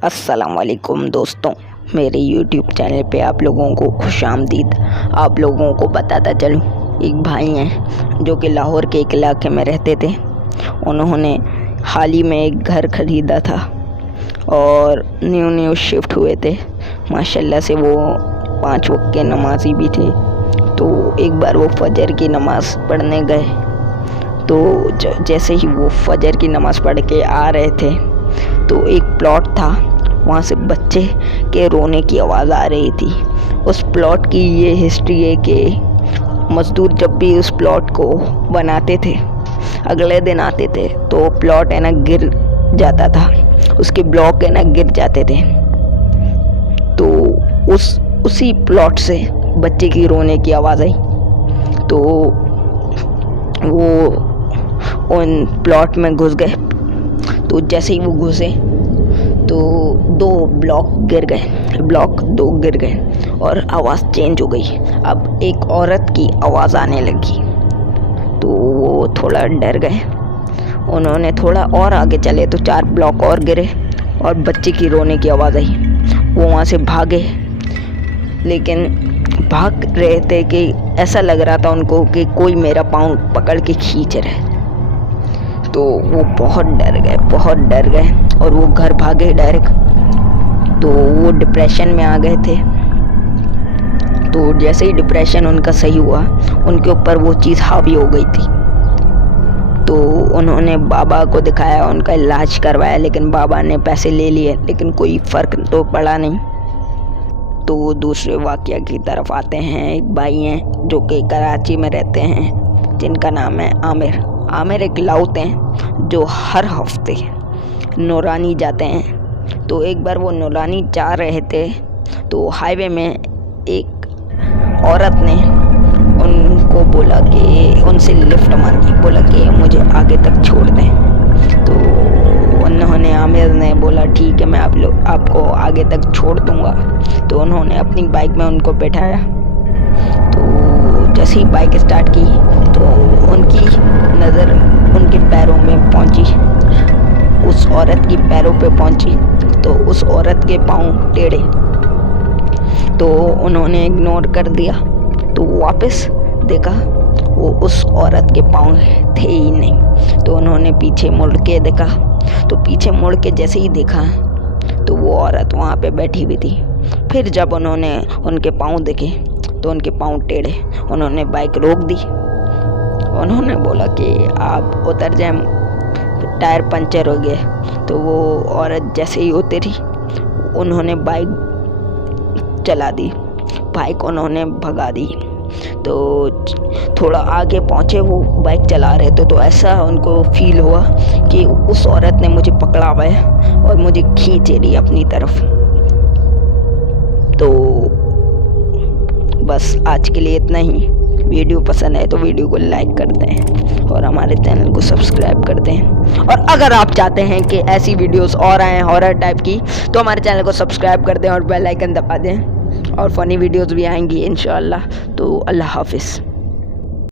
अस्सलाम वालेकुम दोस्तों, मेरे यूट्यूब चैनल पे आप लोगों को खुशामदीद। आप लोगों को बताता चलूँ, एक भाई हैं जो कि लाहौर के एक इलाके में रहते थे। उन्होंने हाल ही में एक घर ख़रीदा था और न्यू शिफ्ट हुए थे। माशाल्लाह से वो 5 वक्त के नमाजी भी थे। तो एक बार वो फजर की नमाज़ पढ़ने गए, तो जैसे ही वो फजर की नमाज़ पढ़ के आ रहे थे तो एक प्लॉट था, वहाँ से बच्चे के रोने की आवाज़ आ रही थी। उस प्लॉट की ये हिस्ट्री है कि मज़दूर जब भी उस प्लॉट को बनाते थे, अगले दिन आते थे तो प्लॉट है ना गिर जाता था, उसके ब्लॉक है ना गिर जाते थे। तो उसी प्लॉट से बच्चे की रोने की आवाज़ आई। तो वो उन प्लॉट में घुस गए। तो जैसे ही वो घुसे तो 2 ब्लॉक गिर गए और आवाज़ चेंज हो गई। अब एक औरत की आवाज़ आने लगी तो वो थोड़ा डर गए। उन्होंने थोड़ा और आगे चले तो 4 ब्लॉक और गिरे और बच्चे की रोने की आवाज़ आई। वो वहाँ से भागे, लेकिन भाग रहे थे कि ऐसा लग रहा था उनको कि कोई मेरा पाँव पकड़ के खींच रहा है। तो वो बहुत डर गए और वो घर भागे डायरेक्ट। तो वो डिप्रेशन में आ गए थे। तो जैसे ही डिप्रेशन उनका सही हुआ, उनके ऊपर वो चीज़ हावी हो गई थी। तो उन्होंने बाबा को दिखाया, उनका इलाज करवाया, लेकिन बाबा ने पैसे ले लिए, लेकिन कोई फ़र्क तो पड़ा नहीं। तो दूसरे वाक़या की तरफ आते हैं। एक भाई हैं जो कि कराची में रहते हैं, जिनका नाम है आमिर एक लाउत हैं जो हर हफ्ते नूरानी जाते हैं। तो एक बार वो नूरानी जा रहे थे तो हाईवे में एक औरत ने उनको बोला कि उनसे लिफ्ट मांगी, बोला कि मुझे आगे तक छोड़ दें। तो उन्होंने आमिर ने बोला ठीक है, मैं आपको आगे तक छोड़ दूँगा। तो उन्होंने अपनी बाइक में उनको बैठाया। तो जैसे ही बाइक स्टार्ट की तो उनकी नज़र उनके पैरों में पहुंची, उस औरत की पैरों पे पहुंची। तो उस औरत के पाँव टेढ़े, तो उन्होंने इग्नोर कर दिया। तो वापस देखा वो उस औरत के पाँव थे ही नहीं। तो उन्होंने पीछे मुड़ के देखा, तो पीछे मुड़ के जैसे ही देखा तो वो औरत वहाँ पे बैठी हुई थी। फिर जब उन्होंने उनके पाँव देखे तो उनके पाँव टेढ़े। उन्होंने बाइक रोक दी। उन्होंने बोला कि आप उतर जाएं, टायर पंचर हो गया। तो वो औरत जैसे ही उतरी, उन्होंने बाइक चला दी, बाइक उन्होंने भगा दी। तो थोड़ा आगे पहुँचे, वो बाइक चला रहे थे तो ऐसा उनको फील हुआ कि उस औरत ने मुझे पकड़ा हुआ है और मुझे खींच रही अपनी तरफ। तो बस आज के लिए इतना ही। वीडियो पसंद आए तो वीडियो को लाइक कर दें और हमारे चैनल को सब्सक्राइब कर दें। और अगर आप चाहते हैं कि ऐसी वीडियोस और आएँ हॉरर टाइप की, तो हमारे चैनल को सब्सक्राइब कर दें और बेल आइकन दबा दें। और फ़नी वीडियोस भी आएंगी इंशाअल्लाह। तो अल्लाह हाफिज़।